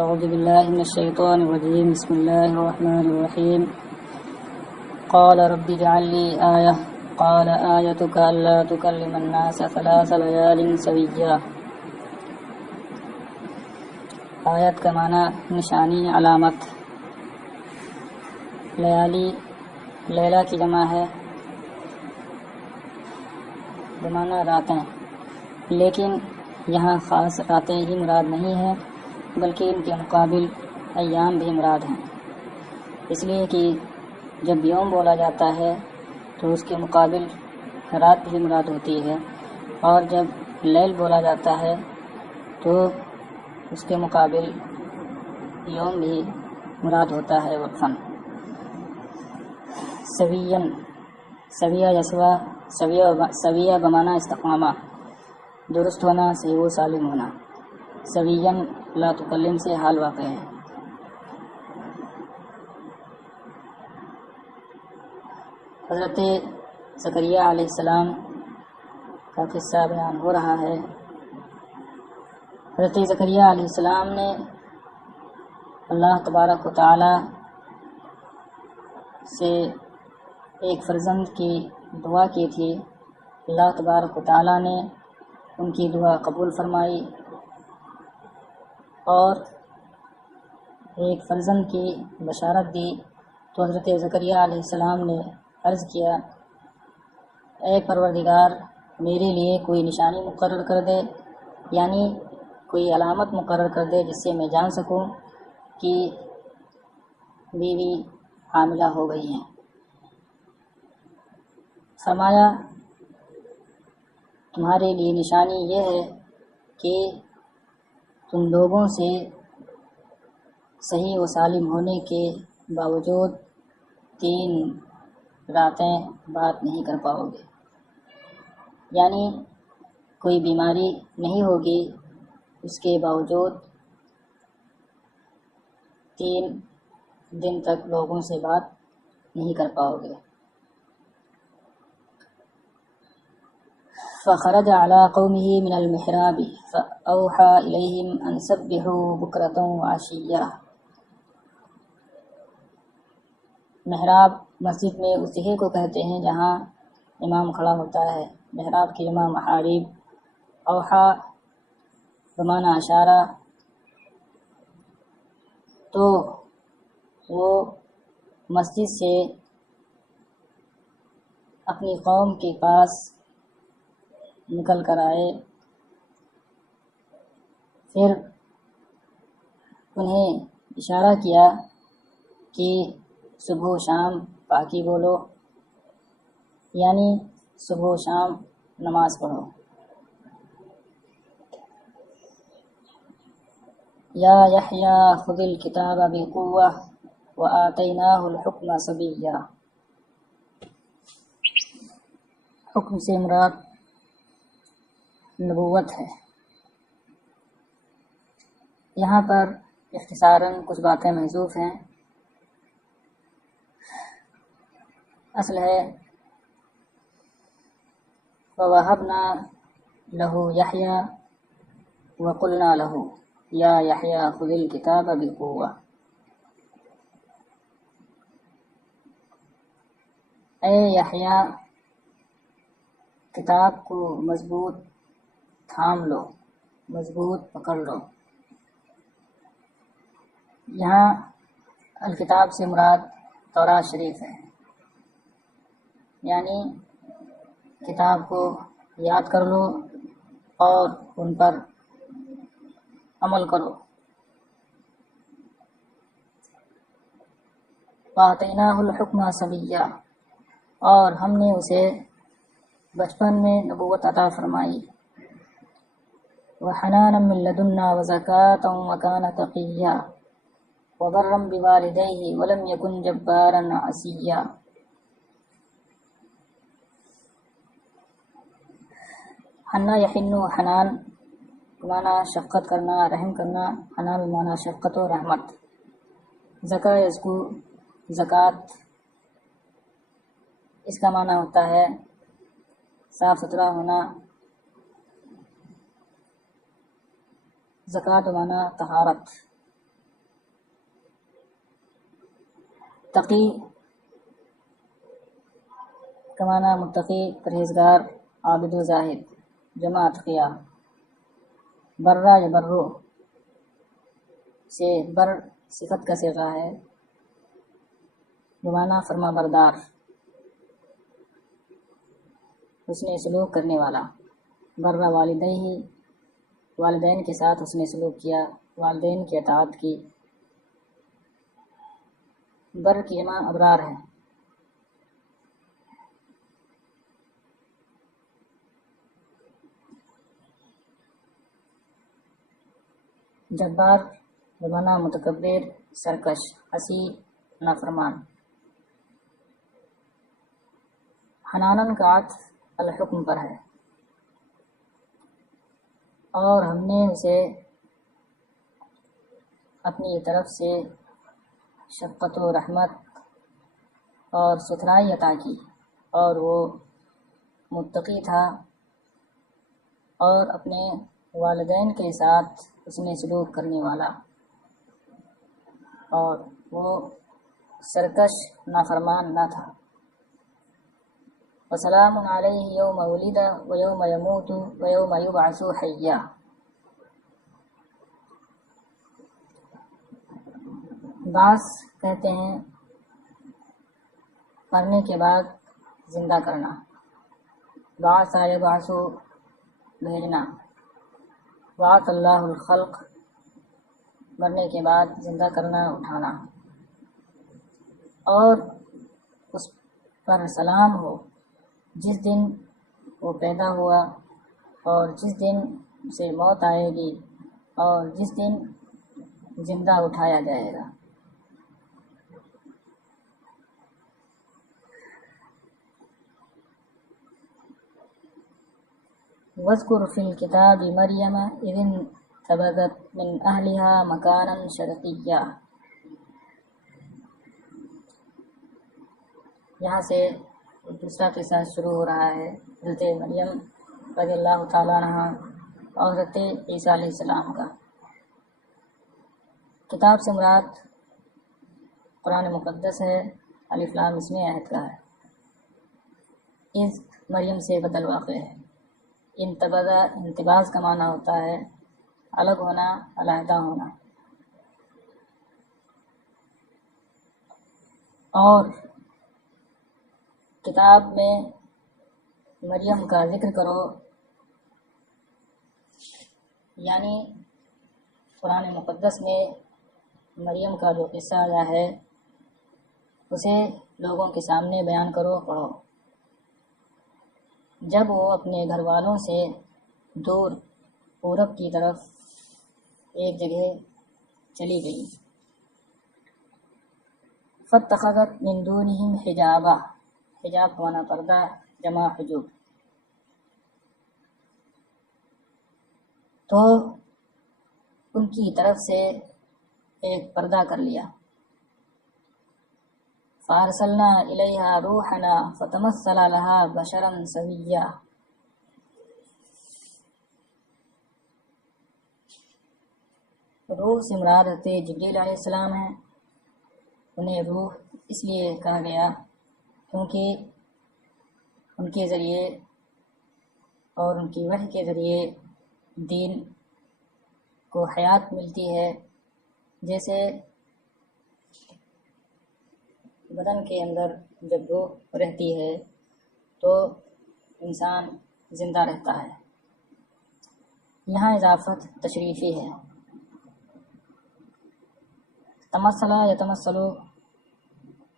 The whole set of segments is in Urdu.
أعوذ بالله من الشيطان الرجيم. بسم الله الرحمن الرحيم. قال رب اجعل لي آية قال آيتك ألا تكلم الناس 3 ليال سويا. آیت کا معنی نشانی، علامت. لیالی لیلہ کی جمع ہے، بمعنی راتیں، لیکن یہاں خاص راتیں ہی مراد نہیں ہیں بلکہ ان کے مقابل ایام بھی مراد ہیں، اس لیے کہ جب یوم بولا جاتا ہے تو اس کے مقابل رات بھی مراد ہوتی ہے، اور جب لیل بولا جاتا ہے تو اس کے مقابل یوم بھی مراد ہوتا ہے وقفاً. سویاً، سویہ یسوا، سویہ بمعنی استقامہ، درست ہونا، صحیح و سالم ہونا. سویاً لا تکلم سے حال واقع ہے. حضرت زکریا علیہ السلام کا قصہ بیان ہو رہا ہے. حضرت زکریا علیہ السلام نے اللہ تبارک و تعالی سے ایک فرزند کی دعا کی تھی. اللہ تبارک و تعالی نے ان کی دعا قبول فرمائی اور ایک فرزند کی بشارت دی. تو حضرت زکریا علیہ السلام نے عرض کیا، اے پروردگار، میرے لیے کوئی نشانی مقرر کر دے، یعنی کوئی علامت مقرر کر دے جس سے میں جان سکوں کہ بیوی حاملہ ہو گئی ہیں. فرمایا، تمہارے لیے نشانی یہ ہے کہ تم لوگوں سے صحیح و سالم ہونے کے باوجود 3 راتیں بات نہیں کر پاؤ گے، یعنی کوئی بیماری نہیں ہوگی، اس کے باوجود 3 دن تک لوگوں سے بات نہیں کر پاؤ گے. فخرج على قومه من المحراب فأوحى إليهم أن سبحوا بكرة وعشيا. محراب مسجد میں اس جگہ کو کہتے ہیں جہاں امام کھڑا ہوتا ہے. محراب کی جمع محارب. اوحا بمعنی اشارہ، تو وہ مسجد سے اپنی قوم کے پاس نکل کر آئے، پھر انہیں اشارہ کیا کہ صبح و شام پاکی بولو، یعنی صبح و شام نماز پڑھو. یا یحییٰ خذ الکتاب بقوة وآتیناہ الحکم صبیا. حکم سے مراد نبوت ہے. یہاں پر اختصاراً کچھ باتیں محذوف ہیں. اصل ہے وَوَهَبْنَا لَهُ يَحْيَىٰ وَقُلْنَا لَهُ يَا يَحْيَىٰ خُذِ الْكِتَابَ بِقُوَّةٍ. اے یحییٰ، کتاب کو مضبوط تھام لو، مضبوط پکڑ لو. یہاں الکتاب سے مراد تورات شریف ہے، یعنی کتاب کو یاد کر لو اور ان پر عمل کرو. وَآتَيْنَاهُ الْحُكْمَ صَبِيًّا، اور ہم نے اسے بچپن میں نبوت عطا فرمائی. وَحَنَانًا مِّن لَّدُنَّا وَزَكَاةً وَكَانَ تَقِيًّا وَبَرًّا بِوَالِدَيْهِ وَلَمْ يَكُن جَبَّارًا عَصِيًّا. حنا یحنو، حنان معنی شفقت کرنا، رحم کرنا. حنان معنی شفقت و رحمت. زکا یزکو، زکوٰۃ، اس کا معنی ہوتا ہے صاف ستھرا ہونا. زکوٰۃ معنی طہارت. تقی کمانا متقی پرہیزگار عابد و زاہد جمع اتقیاء. برا یا برو سے بر صفت کا صیغہ ہے بمعنی فرما بردار حسن سلوک کرنے والا. برا والدیہ والدین کے ساتھ حسن سلوک کیا، والدین کی اطاعت کی. بر کی جمع ابرار ہے. جبار بمعنی متکبر سرکش عصی نافرمان. حنانن کا عطف الحکم پر ہے، اور ہم نے اسے اپنی طرف سے شفقت و رحمت اور ستھرائی عطا کی، اور وہ متقی تھا اور اپنے والدین کے ساتھ حسن سلوک کرنے والا، اور وہ سرکش نافرمان نہ تھا. وسلام علیہ یوم ولد و یوم یموت و یوم یبعث حیا. بعث کہتے ہیں مرنے کے بعد زندہ کرنا. بعث یبعث بھیجنا. بعث اللہ الخلق مرنے کے بعد زندہ کرنا اٹھانا. اور اس پر سلام ہو جس دن وہ پیدا ہوا اور جس دن اسے موت آئے گی اور جس دن زندہ اٹھایا جائے گا. وَاذْكُرْ فِي الْكِتَابِ مَرْيَمَ إِذِ انتَبَذَتْ مِنْ أَهْلِهَا مَكَانًا شَرْقِيًّا. یہاں سے دوسرا قصہ شروع ہو رہا ہے حضرت مریم رضی اللہ تعالیٰ عنہ اور حضرت عیسیٰ علیہ السلام کا. کتاب سے مراد قرآن مقدس ہے. الف لام اس میں عہد کا ہے. از مریم سے بدل واقع ہے. انتبذا انتباز کا معنی ہوتا ہے الگ ہونا، علیحدہ ہونا. اور کتاب میں مریم کا ذکر کرو، یعنی قرآن مقدس میں مریم کا جو قصہ آیا ہے اسے لوگوں کے سامنے بیان کرو، پڑھو. جب وہ اپنے گھر والوں سے دور پورب کی طرف ایک جگہ چلی گئی. فاتخذت من دونہم حجابا. حجاب کا معنی پردہ جمع حجوب. تو ان کی طرف سے ایک پردہ کر لیا. فارسلنا الیہا روحنا فتمثل لہا بشرا سویا. روح سے مراد حضرت جبریل علیہ السلام ہیں. انہیں روح اس لیے کہا گیا کیونکہ ان کے ذریعے اور ان کی وحی کے ذریعے دین کو حیات ملتی ہے. جیسے بدن کے اندر جب روح رہتی ہے تو انسان زندہ رہتا ہے. یہاں اضافت تشریفی ہے. تمثلہ یا تمثلو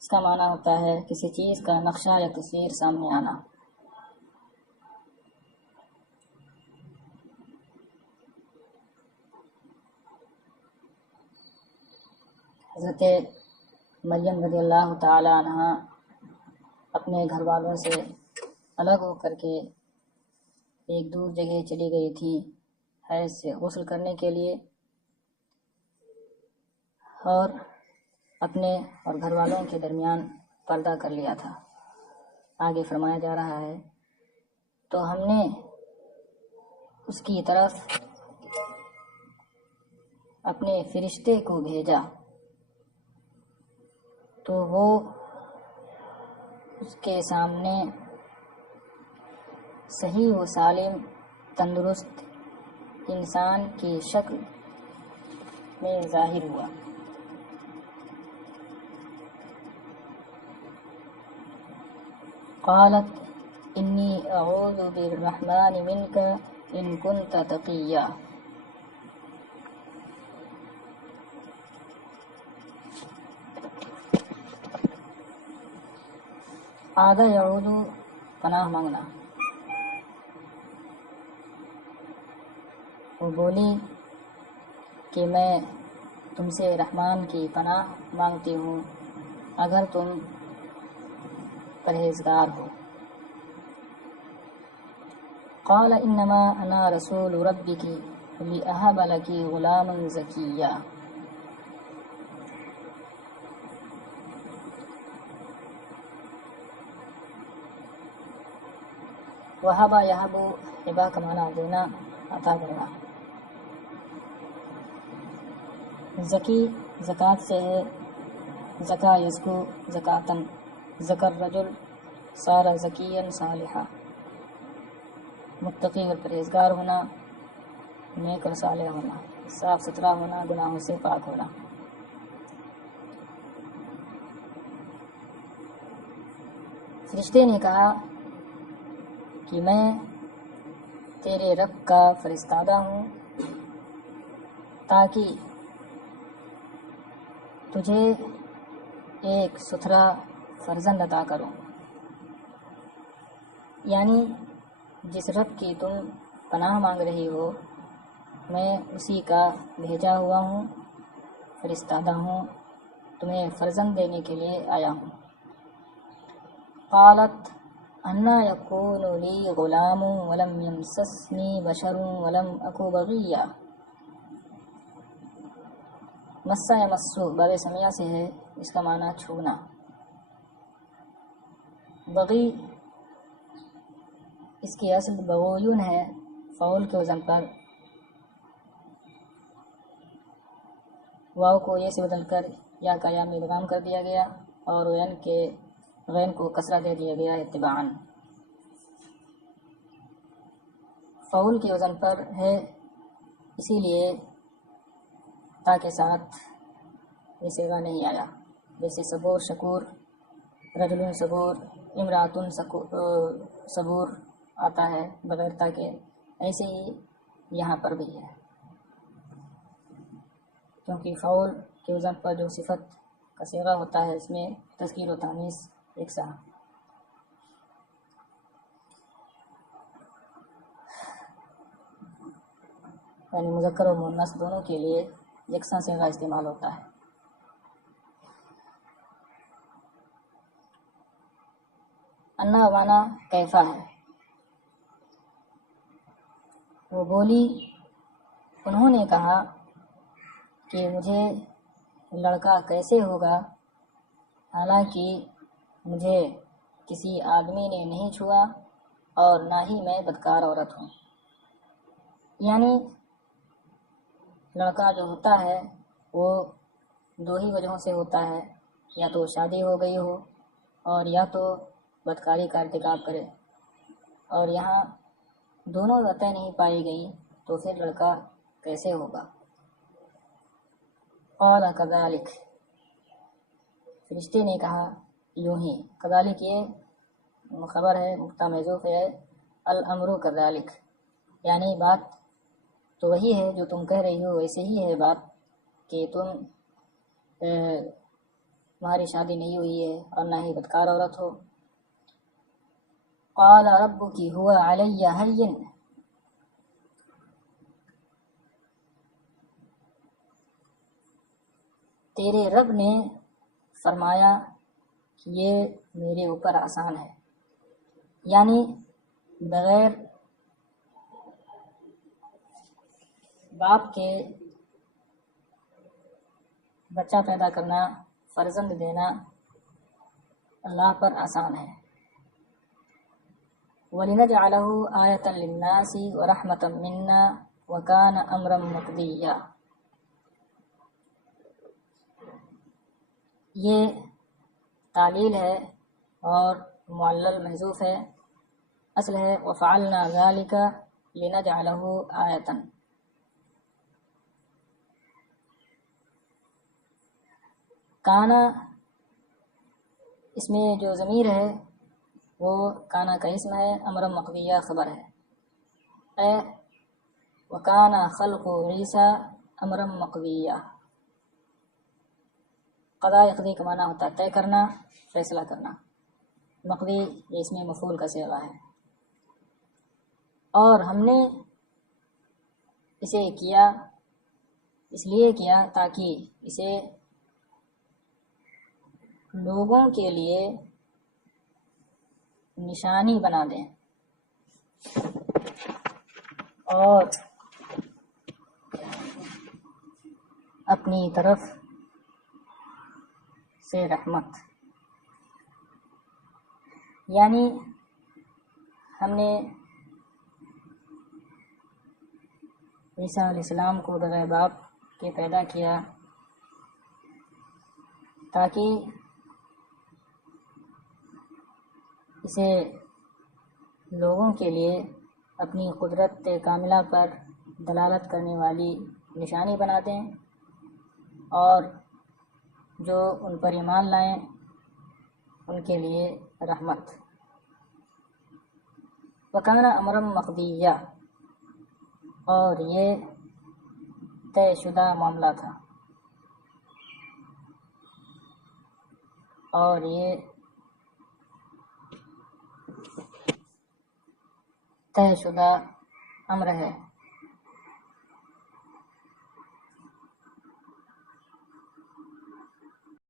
اس کا معنی ہوتا ہے کسی چیز کا نقشہ یا تصویر سامنے آنا. حضرت مریم رضی اللہ تعالی عنہ اپنے گھر والوں سے الگ ہو کر کے ایک دور جگہ چلی گئی تھی حیض سے غسل کرنے کے لیے، اور اپنے اور گھر والوں کے درمیان پردہ کر لیا تھا. آگے فرمایا جا رہا ہے تو ہم نے اس کی طرف اپنے فرشتے کو بھیجا تو وہ اس کے سامنے صحیح و سالم تندرست انسان کی شکل میں ظاہر ہوا۔ قالت انی اعوذ بالرحمن منک ان کنت تقیا۔ عاد یعود پناہ مانگنا۔ وہ بولی کہ میں تم سے رحمان کی پناہ مانگتی ہوں اگر تم پرہیزگار ہو۔ قال انما انا رسول ربک لأہب لک غلاما زکیا۔ وہبا یہب ہبا کا معنی دینا، عطا کرنا۔ زکی زکوٰۃ سے ہے، زکا یزکو زکاتن، ذکر رجل صار زکیا صالحا، متقی اور پرہیزگار ہونا، نیک اور صالح ہونا، صاف ستھرا ہونا، گناہوں سے پاک ہونا۔ فرشتے نے کہا کہ میں تیرے رب کا فرستادہ ہوں تاکہ تجھے ایک ستھرا فرزند عطا کروں، یعنی جس رب کی تم پناہ مانگ رہی ہو میں اسی کا بھیجا ہوا ہوں، فرستادہ ہوں، تمہیں فرزند دینے کے لیے آیا ہوں۔ قالت انا یکون لی غلام ولم یمسسنی بشر ولم اک بغیا۔ مسا یمسو باب سمیہ سے ہے، اس کا معنی چھونا۔ بغی اس کی اصل بغویون ہے، فعول کے وزن پر واو کو یہ سے بدل کر یا کا یا میں ادغام کر دیا گیا اور غین کو کسرہ دے دیا گیا اتباعاً۔ فعول کے وزن پر ہے اسی لیے تا کے ساتھ یہ صیغہ نہیں آیا، جیسے صبور شکور، رجل صبور، امراتن صبور آتا ہے بغیر تا کے، ایسے ہی یہاں پر بھی ہے، کیونکہ فعول کے وزن پر جو صفت کا صیغہ ہوتا ہے اس میں تذکیر و تانیث یکساں۔ یعنی مذکر و مؤنث دونوں کے لیے یکساں صیغہ استعمال ہوتا ہے۔ انا وانا کیفا ہے۔ وہ بولی انہوں نے کہا کہ مجھے لڑکا کیسے ہوگا حالانکہ مجھے کسی آدمی نے نہیں چھوا اور نہ ہی میں بدکار عورت ہوں۔ یعنی لڑکا جو ہوتا ہے وہ دو ہی وجہوں سے ہوتا ہے، یا تو شادی ہو گئی ہو اور یا تو بدکاری کا ارتکاب کرے، اور یہاں دونوں باتیں نہیں پائی گئی تو پھر لڑکا کیسے ہوگا۔ قال کذالک، فرشتے نے کہا یوں ہی، کذالک یہ خبر ہے مبتدا محذوف ہے، الامر کذالک، یعنی بات تو وہی ہے جو تم کہہ رہی ہو، ویسے ہی ہے بات کہ تمہاری شادی نہیں ہوئی ہے اور نہ ہی بدکار عورت ہو۔ قال ربک هو علی ہین، تیرے رب نے فرمایا کہ یہ میرے اوپر آسان ہے، یعنی بغیر باپ کے بچہ پیدا کرنا، فرزند دینا اللہ پر آسان ہے۔ وَلِنَجْعَلَهُ آیَةً لِلنَّاسِ وَرَحْمَةً مِنَّا وَكَانَ أَمْرًا مَقْضِيًّا۔ یہ تعلیل ہے اور معلل محذوف ہے. اصل ہے وفعلنا ذلك لنجعله آیۃ. کانا اس میں جو ضمیر ہے وہ کانا کا اسم ہے، امر مقبیہ خبر ہے. اے وکانا خلق عیسیٰ امر مقبیہ. قضاء یقضی کا معنی ہوتا ہے طے کرنا، فیصلہ کرنا. مقضی یہ اس میں مفعول کا صیغہ ہے. اور ہم نے اسے کیا، اس لیے کیا تاکہ اسے لوگوں کے لیے نشانی بنا دیں اور اپنی طرف سے رحمت. یعنی ہم نے عیسیٰ علیہ السلام کو بغیر باپ کے پیدا کیا تاکہ اسے لوگوں کے لیے اپنی قدرت کاملہ پر دلالت کرنے والی نشانی بنا دیں اور جو ان پر ایمان لائیں ان کے لیے رحمت. وکانا امرا مقضیہ، اور یہ طے شدہ معاملہ تھا، اور یہ طے شدہ امر ہے.